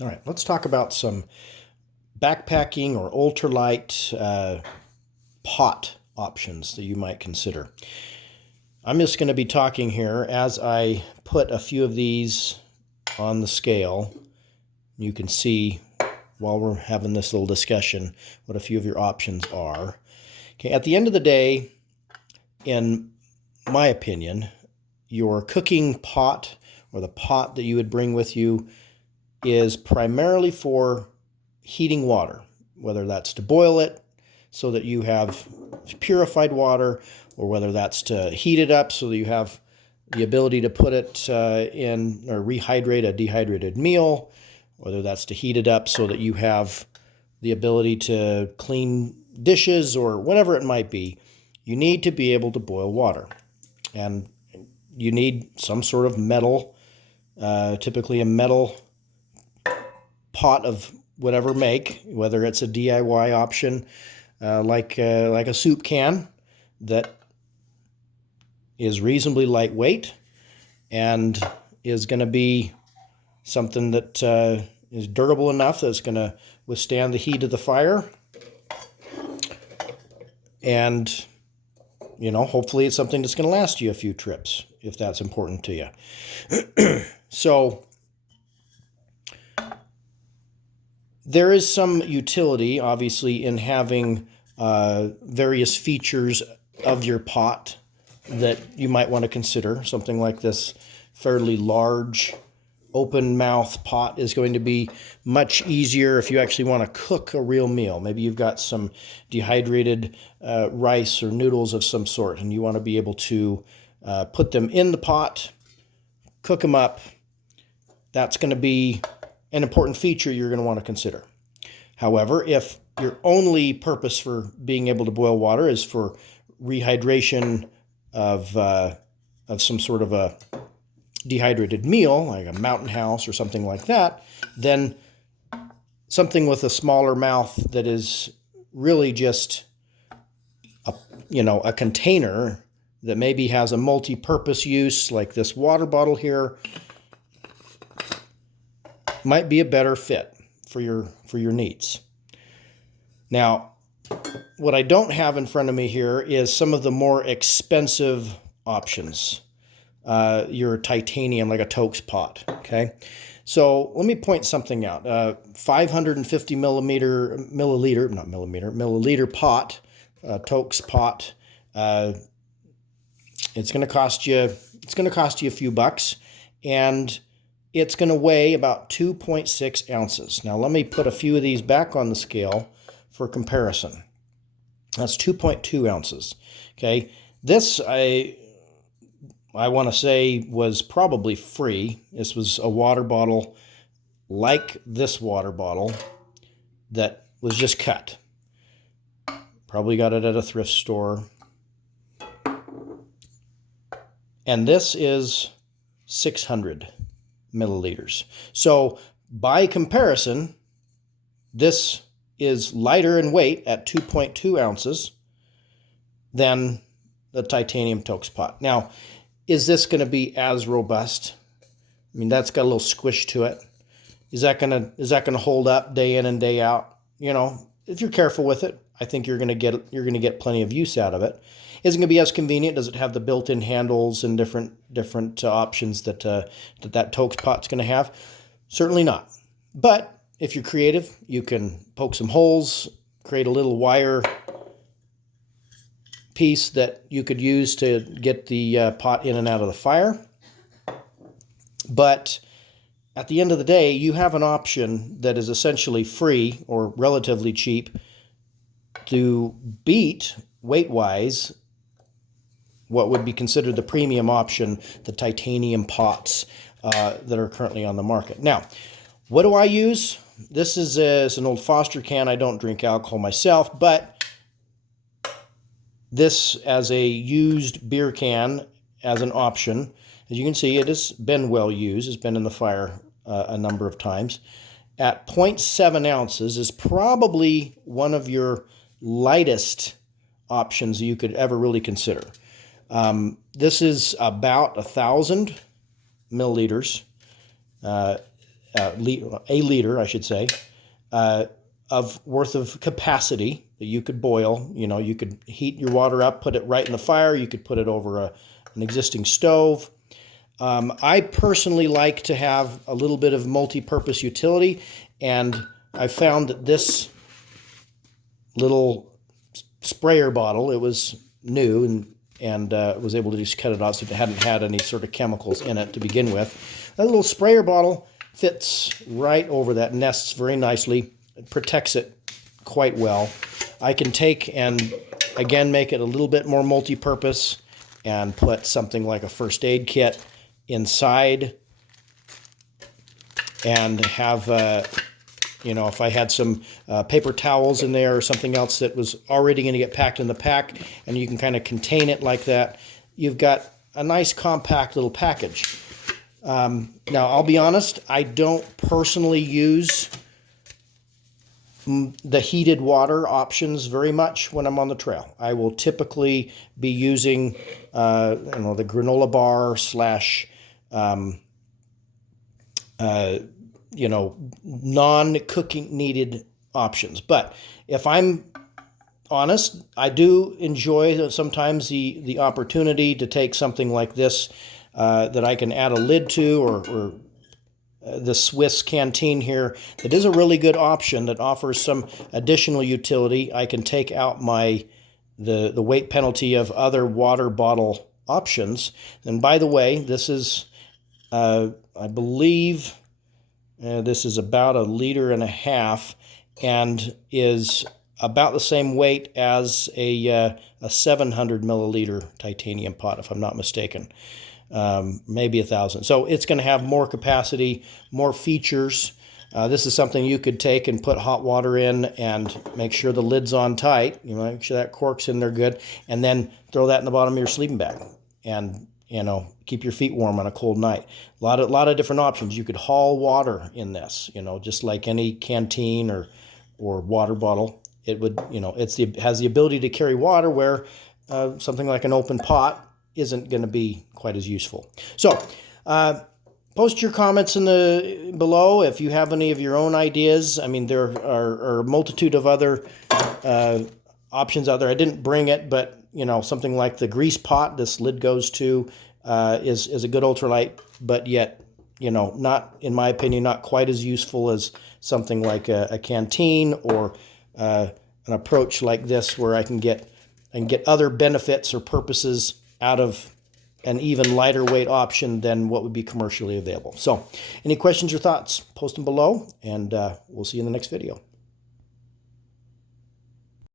All right, let's talk about some backpacking or ultralight pot options that you might consider. I'm just going to be talking here as I put a few of these on the scale. You can see while we're having this little discussion what a few of your options are. Okay, at the end of the day, in my opinion, your cooking pot or the pot that you would bring with you is primarily for heating water, whether that's to boil it so that you have purified water, or whether that's to heat it up so that you have the ability to put it in or rehydrate a dehydrated meal, whether that's to heat it up so that you have the ability to clean dishes or whatever it might be. You need to be able to boil water, and you need some sort of metal, typically a metal pot of whatever make, whether it's a DIY option like a soup can that is reasonably lightweight and is going to be something that is durable enough that it's going to withstand the heat of the fire. And, hopefully it's something that's going to last you a few trips if that's important to you. So there is some utility, obviously, in having various features of your pot that you might want to consider. Something like this fairly large open mouth pot is going to be much easier if you actually want to cook a real meal. Maybe you've got some dehydrated rice or noodles of some sort, and you want to be able to put them in the pot, cook them up. That's going to be an important feature you're going to want to consider. However, if your only purpose for being able to boil water is for rehydration of some sort of a dehydrated meal, like a mountain house or something like that, then something with a smaller mouth that is really just a container that maybe has a multi-purpose use, like this water bottle here, might be a better fit for your needs. Now, what I don't have in front of me here is some of the more expensive options. Your titanium, like a Toke's pot. Okay, so let me point something out. 550 milliliter pot, Toke's pot. It's going to cost you a few bucks, and it's going to weigh about 2.6 ounces. Now, let me put a few of these back on the scale for comparison. That's 2.2 ounces. Okay, this I want to say was probably free. This was a water bottle like this water bottle that was just cut. Probably got it at a thrift store. And this is 600 milliliters. So by comparison, this is lighter in weight at 2.2 ounces than the titanium Toke's pot. Now, is this going to be as robust? I mean, that's got a little squish to it. Is that going to hold up day in and day out? If you're careful with it, I think you're going to get plenty of use out of it. Is it going to be as convenient? Does it have the built-in handles and different options that Toke's pot's going to have? Certainly not. But if you're creative, you can poke some holes, create a little wire piece that you could use to get the pot in and out of the fire. But at the end of the day, you have an option that is essentially free or relatively cheap to beat, weight-wise, what would be considered the premium option, the titanium pots that are currently on the market. Now, what do I use? This is an old Foster can. I don't drink alcohol myself, but this as a used beer can as an option. As you can see, it has been well used. It's been in the fire a number of times. At 0.7 ounces is probably one of your lightest options you could ever really consider. This is about 1,000 milliliters. a liter, I should say, of worth of capacity that you could boil. You know, you could heat your water up, put it right in the fire. You could put it over an existing stove. I personally like to have a little bit of multi-purpose utility, and I found that this little sprayer bottle, it was new, and was able to just cut it off so it hadn't had any sort of chemicals in it to begin with. That little sprayer bottle fits right over that, nests very nicely. It protects it quite well. I can take and, again, make it a little bit more multi-purpose and put something like a first aid kit inside and have, you know, if I had some paper towels in there or something else that was already going to get packed in the pack, and you can kind of contain it like that, you've got a nice compact little package. Now, I'll be honest, I don't personally use the heated water options very much when I'm on the trail. I will typically be using, you know, the granola bar slash, you know, non-cooking needed options. But if I'm honest, I do enjoy sometimes the opportunity to take something like this that I can add a lid to, or the Swiss canteen here, that is a really good option that offers some additional utility. I can take out the weight penalty of other water bottle options. And by the way, this is, I believe, this is about 1.5 liters and is about the same weight as a 700 milliliter titanium pot, if I'm not mistaken. Maybe 1,000. So it's going to have more capacity, more features. This is something you could take and put hot water in and make sure the lid's on tight. You know, make sure that cork's in there good, and then throw that in the bottom of your sleeping bag, and, you know, keep your feet warm on a cold night. A lot of different options. You could haul water in this, you know, just like any canteen or water bottle. It would, you know, has the ability to carry water where something like an open pot isn't going to be quite as useful. So post your comments below if you have any of your own ideas. I mean, there are a multitude of other options out there. I didn't bring it, but, you know, something like the grease pot this lid goes to is a good ultralight, but yet, you know, not, in my opinion, not quite as useful as something like a canteen or an approach like this, where I can get other benefits or purposes out of an even lighter weight option than what would be commercially available. So any questions or thoughts, post them below, and we'll see you in the next video.